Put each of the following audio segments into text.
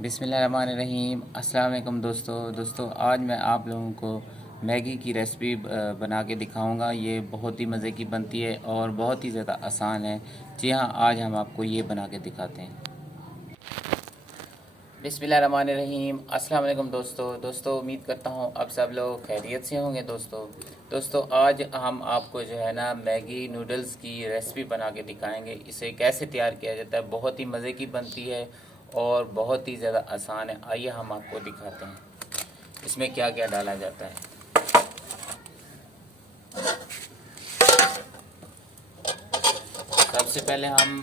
बिस्मिल्लाहिर्रहमानिर्रहीम। अस्सलाम वालेकुम दोस्तों, आज मैं आप लोगों को मैगी की रेसिपी बना के दिखाऊंगा। ये बहुत ही मज़े की बनती है और बहुत ही ज़्यादा आसान है। जी हाँ, आज हम आपको ये बना के दिखाते हैं। बिस्मिल्लाहिर्रहमानिर्रहीम। अस्सलाम वालेकुम दोस्तों, उम्मीद करता हूँ अब सब लोग खैरियत से होंगे। दोस्तों आज हम आपको जो है ना मैगी नूडल्स की रेसिपी बना के दिखाएंगे। इसे कैसे तैयार किया जाता है, बहुत ही मज़े की बनती है और बहुत ही ज़्यादा आसान है। आइए हम आपको दिखाते हैं इसमें क्या क्या डाला जाता है। सबसे पहले हम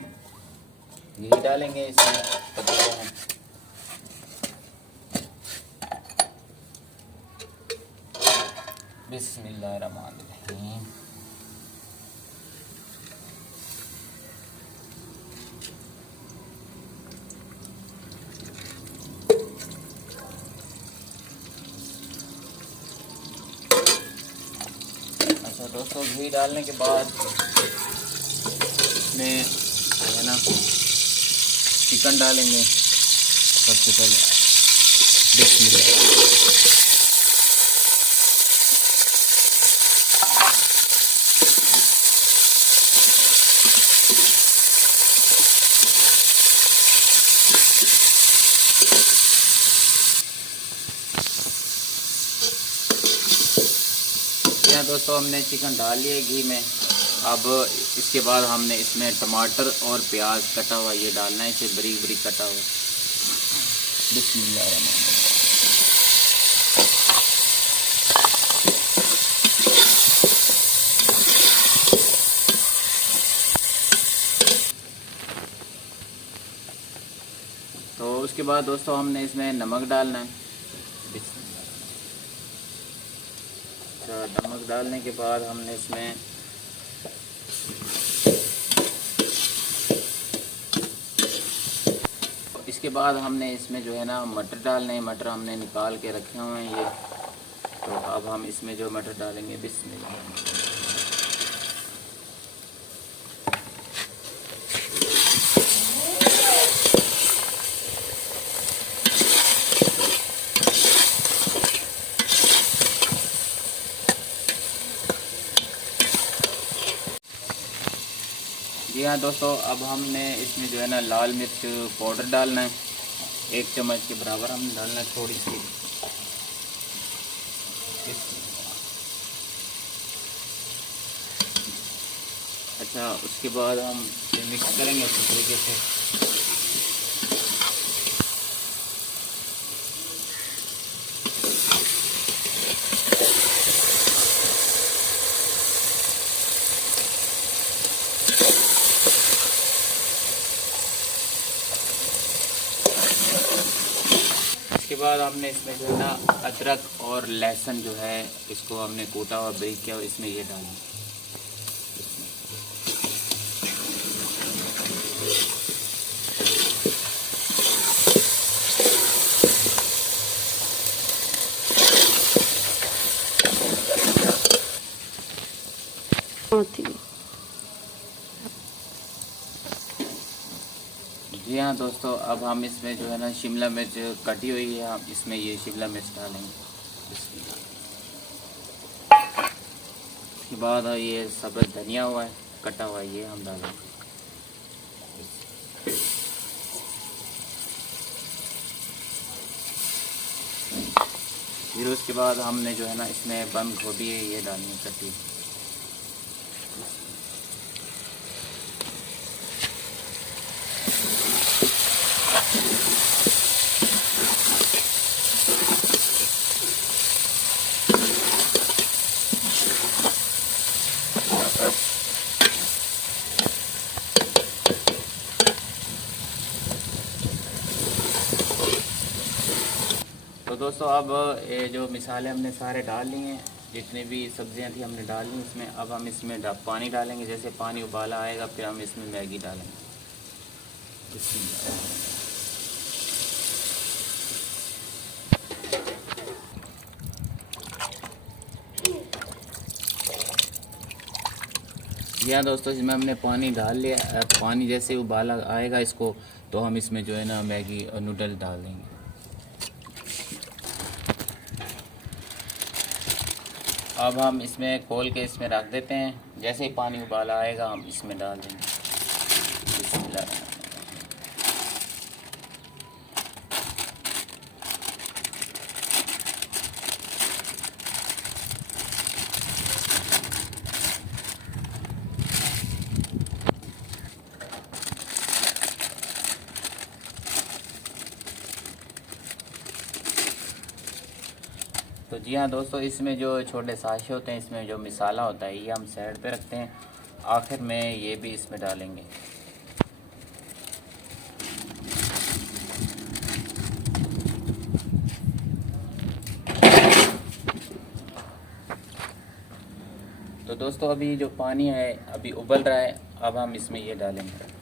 घी डालेंगे इसमें। बिस्मिल्लाहिर्रहमानिर्रहीम। अच्छा दोस्तों, घी डालने के बाद इसमें जो है ना चिकन डालेंगे सबसे पहले। बिस्मिल्लाह। यहाँ दोस्तों हमने चिकन डाल लिया घी में। अब इसके बाद हमने इसमें टमाटर और प्याज कटा हुआ ये डालना है, इसे बारीक बारीक कटा हुआ। बिस्मिल्लाह। तो उसके बाद दोस्तों हमने इसमें नमक डालना है। अच्छा, नमक डालने के बाद हमने इसमें इसके बाद हमने इसमें जो है ना मटर डालने हैं। मटर हमने निकाल के रखे हुए हैं ये। तो अब हम इसमें जो मटर डालेंगे, बिस्मिल्लाह। जी हाँ दोस्तों, अब हमने इसमें जो है ना लाल मिर्च पाउडर डालना है। 1 चम्मच के बराबर हमने डालना है, थोड़ी सी। अच्छा, उसके बाद हम इसे मिक्स करेंगे अच्छी तरीके से। उसके बाद हमने इसमें जो है ना अदरक और लहसुन जो है इसको हमने कूटा हुआ बारीक किया और इसमें ये डालना। जी हाँ दोस्तों, अब हम इसमें जो है ना शिमला मिर्च कटी हुई है, हम इसमें ये शिमला मिर्च डालेंगे। उसके बाद ये सब्ज़ धनिया हुआ है कटा हुआ है, ये हम डालेंगे। फिर उसके बाद हमने जो है ना इसमें बंद गोभी है ये डालनी है कटी। तो दोस्तों अब ये जो मिसाले हमने सारे डाल लिए हैं, जितने भी सब्जियां थी हमने डाल ली इसमें। अब हम इसमें पानी डालेंगे। जैसे पानी उबाला आएगा फिर हम इसमें मैगी डालेंगे। जी हाँ दोस्तों, इसमें हमने पानी डाल लिया। पानी जैसे उबाला आएगा इसको तो हम इसमें जो है ना मैगी और नूडल डाल देंगे। अब हम इसमें खोल के इसमें रख देते हैं। जैसे ही पानी उबाला आएगा हम इसमें डाल देंगे। बिस्मिल्लाह। तो जी हाँ दोस्तों, इसमें जो छोटे साशे होते हैं, इसमें जो मसाला होता है, ये हम साइड पे रखते हैं। आखिर में ये भी इसमें डालेंगे। तो दोस्तों अभी जो पानी है अभी उबल रहा है, अब हम इसमें ये डालेंगे।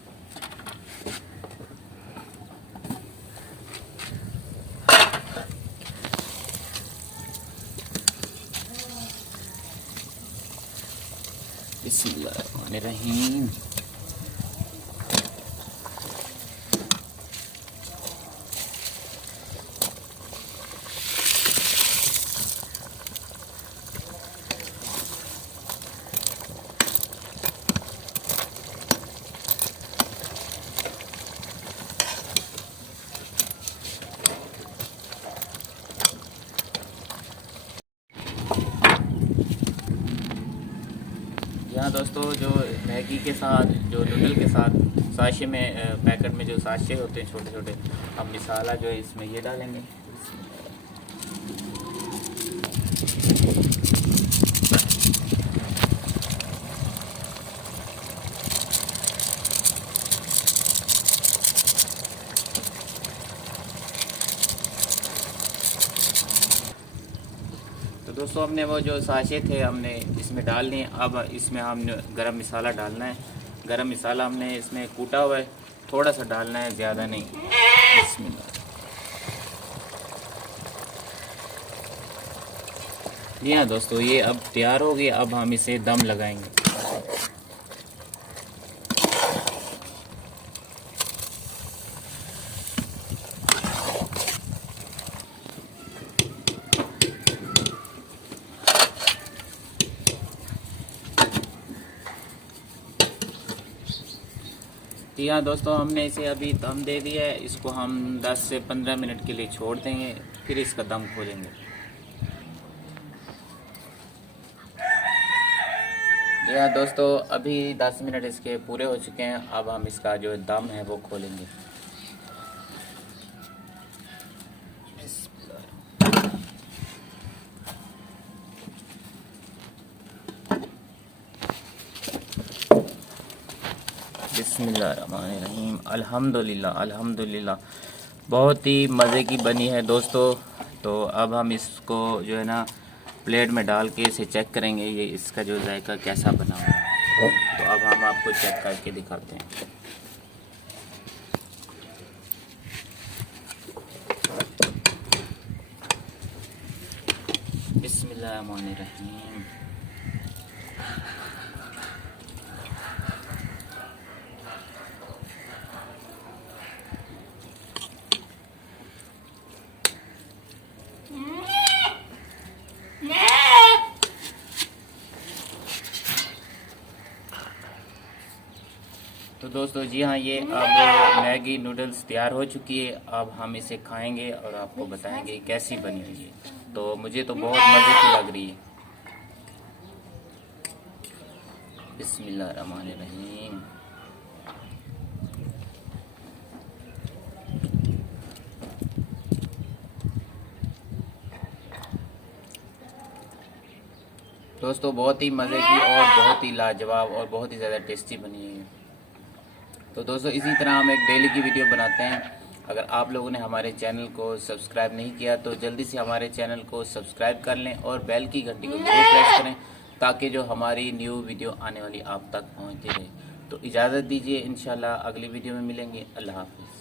बिस्मिल्लाहिर्रहमानिर्रहीम। यहाँ दोस्तों जो मैगी के साथ, जो नूडल के साथ साशे में पैकेट में जो साशे होते हैं छोटे छोटे, हम मसाला जो है इसमें ये डालेंगे। तो दोस्तों हमने वो जो साशे थे हमने इसमें डाल लिए। अब इसमें हम गरम मसाला डालना है। गरम मसाला हमने इसमें कूटा हुआ है, थोड़ा सा डालना है, ज़्यादा नहीं। बिस्मिल्लाह। जी हाँ दोस्तों, ये अब तैयार हो गया। अब हम इसे दम लगाएंगे। जी हाँ दोस्तों, हमने इसे अभी दम दे दिया है। इसको हम 10 से 15 मिनट के लिए छोड़ देंगे, फिर इसका दम खोलेंगे। जी हाँ दोस्तों, अभी 10 मिनट इसके पूरे हो चुके हैं। अब हम इसका जो दम है वो खोलेंगे। बिस्मिल्लाहिर्रहमानिर्रहीम। अल्हम्दुलिल्लाह अल्हम्दुलिल्लाह, बहुत ही मज़े की बनी है दोस्तों। तो अब हम इसको जो है ना प्लेट में डाल के इसे चेक करेंगे, ये इसका जो जायका कैसा बना हुआ है। तो अब हम आपको चेक करके दिखाते हैं। बिस्मिल्लाहिर्रहमानिर्रहीम। तो दोस्तों जी हाँ, ये अब मैगी नूडल्स तैयार हो चुकी है। अब हम इसे खाएंगे और आपको बताएंगे कैसी बनी हुई है। तो मुझे तो बहुत मज़े की लग रही है। बिस्मिल्लाहिर्रहमानिर्रहीम। दोस्तों बहुत ही मज़े की और बहुत ही लाजवाब और बहुत ही ज़्यादा टेस्टी बनी है। तो दोस्तों इसी तरह हम एक डेली की वीडियो बनाते हैं। अगर आप लोगों ने हमारे चैनल को सब्सक्राइब नहीं किया तो जल्दी से हमारे चैनल को सब्सक्राइब कर लें और बेल की घंटी को जरूर प्रेस करें, ताकि जो हमारी न्यू वीडियो आने वाली आप तक पहुंचती रहे। तो इजाज़त दीजिए, इंशाल्लाह अगली वीडियो में मिलेंगे। अल्लाह हाफ़िज़।